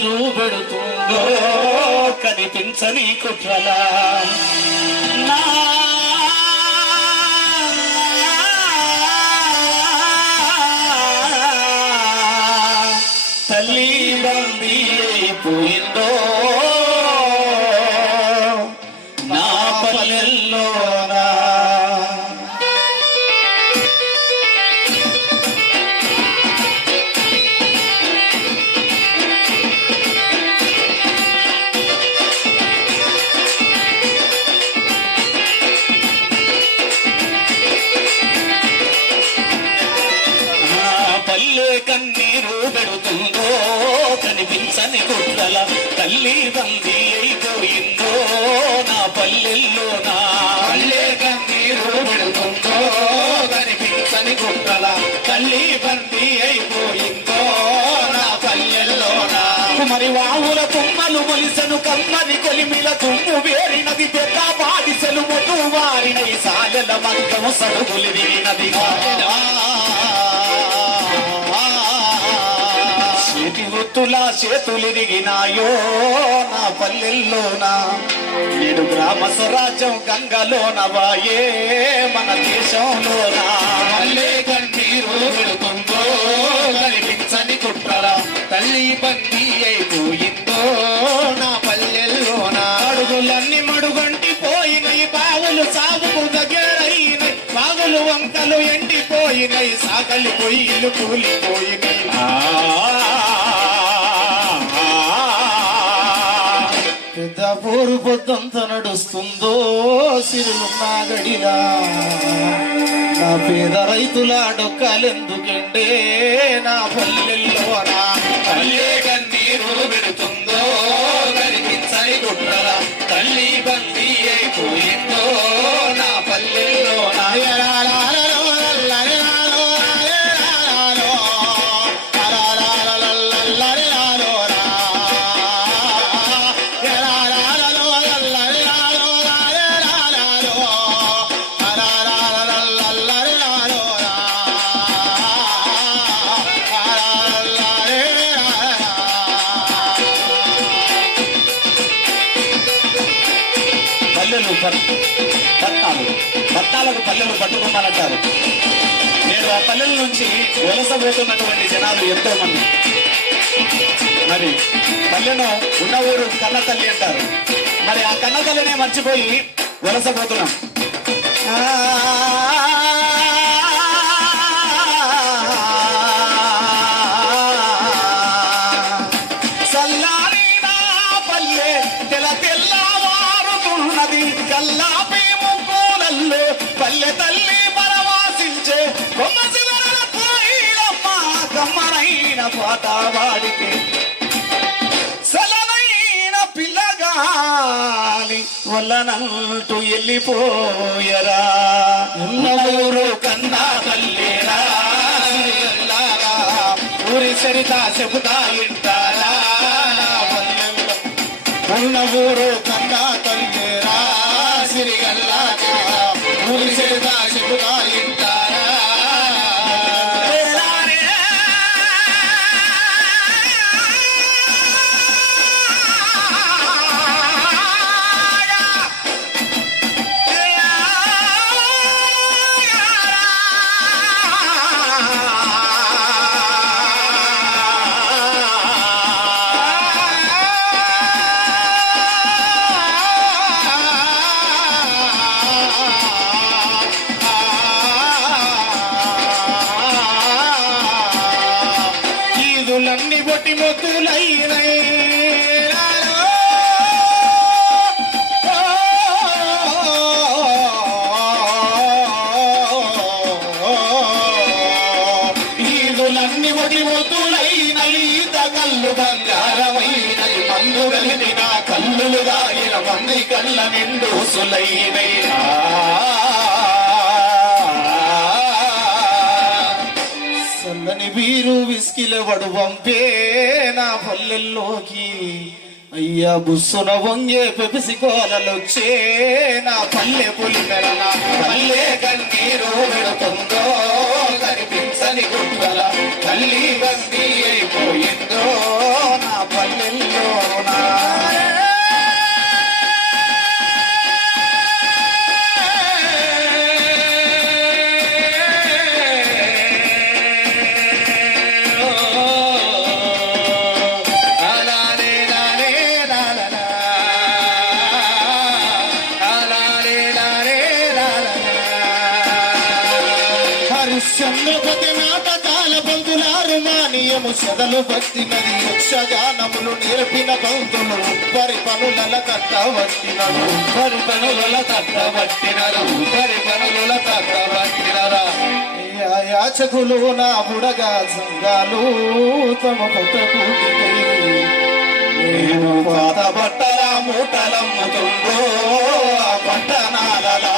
కన్నీరు పెడుతుందో కనిపించని కుట్రలా నా తల్లి బందీ అయిపోయిందో నా పల్లెల్లోనా కన్నీరు పెడుతుందో కనిపించని కుట్రల తల్లి బందీ అయిపోయిందో నా పల్లెల్లో నా పల్లె కన్నీరు పెడుతుందో కనిపించని కుట్రల తల్లి బందీ అయిపోయిందో నా పల్లెల్లో నా మరి వావుల తుమ్మలు మొలిసను కమ్మని కొలిమిల తుమ్ము వేరినది పెద్ద బాడిసెలు మొట్టు వారినై సాగల మగ్గము సడుగులు విరినది వృత్తులా చేతులిరిగినాయో నా పల్లెల్లోనా నేడు గ్రామ స్వరాజ్యం గంగలోన వాయే మన దేశంలోనా పల్లె కన్నీరు పెడుతుందో కనిపించని కుట్రల తల్లి బందీ అయిపోయిందో నా పల్లెల్లోనా అడుగులన్నీ మడుగంటి పోయినయి బావులు సాగుకు దగ్గరైనయి బాగులు వంకలు ఎండిపోయినయి సాగలి పొయ్యిలు కూలిపోయినయి పెద్ద పోరు పొద్దంత నడుస్తుందో సిరులున్నా గడిలా నా పేద రైతుల డొక్కాలెందుకండే నా పల్లెల్లో నా పల్లె కన్నీరు పెడుతుందో కనిపించని గుట్రల తల్లి బందీ అయిపోయిందో నా పల్లెల్లో నా పట్టాలకు పల్లెలు పట్టుకోవాలంటారు. నేను ఆ పల్లెల నుంచి వలసపోతున్నటువంటి జనాలు ఎంతో మంది. మరి పల్లెను ఉన్న ఊరు కన్న తల్లి అంటారు. మరి ఆ కన్న తల్లినే మర్చిపోయి వలసపోతున్నాం. సల్లాని నా పల్లె తెల్లవారుతున్నది కల్లాపి ముగ్గులల్లో పల్లె తల్లి పరవాసించే కమ్మనైన పాట వాడికి సలనైన పిల్లగాలి వల్లనంటూ వెళ్ళిపోయరా ఉన్న ఊరు కన్నా తల్లిరా ఊరి చరిత చెబుతా ఇంటారా ఉన్న ఊరు కన్నా తల్లిరా సిరిగల్లా ఊరి చరిత చెబుతా ఇంటారా ఈదులన్నీ బొట్టి మొత్తులైనై ఈదులన్నీ బొట్టి మొత్తులైనై కళ్ళు బంగారమైనై మందు కలిగిన కల్లులు దాగిన మంది కళ్ళ నిండు సులైనై చల్లని వీరు విసికిలవడు పంపే నా పల్లెల్లోకి అయ్యా బుస్సున వంగే పెపిసికోలొచ్చే నా పల్లె పులిమెరన పల్లె కన్నీరు పెడుతుందో కనిపించని గుట్రల తల్లి బందీ అయిపోయిందో నా పల్లె సైన్యము సెదలు పట్టినది యక్షగానములు నేర్పిన పంతులు ఉప్పరి పనుల కట్టబట్టినడు ఉప్పరి పనుల తట్టబట్టినరు ఉప్పరి పనుల తట్టబట్టినరా యాచకులు నా బుడగా సంఘాలు తమ పొట్టకు నేను పాత బట్టల మూటలమ్ముతుందో ఆ పట్టణాలలా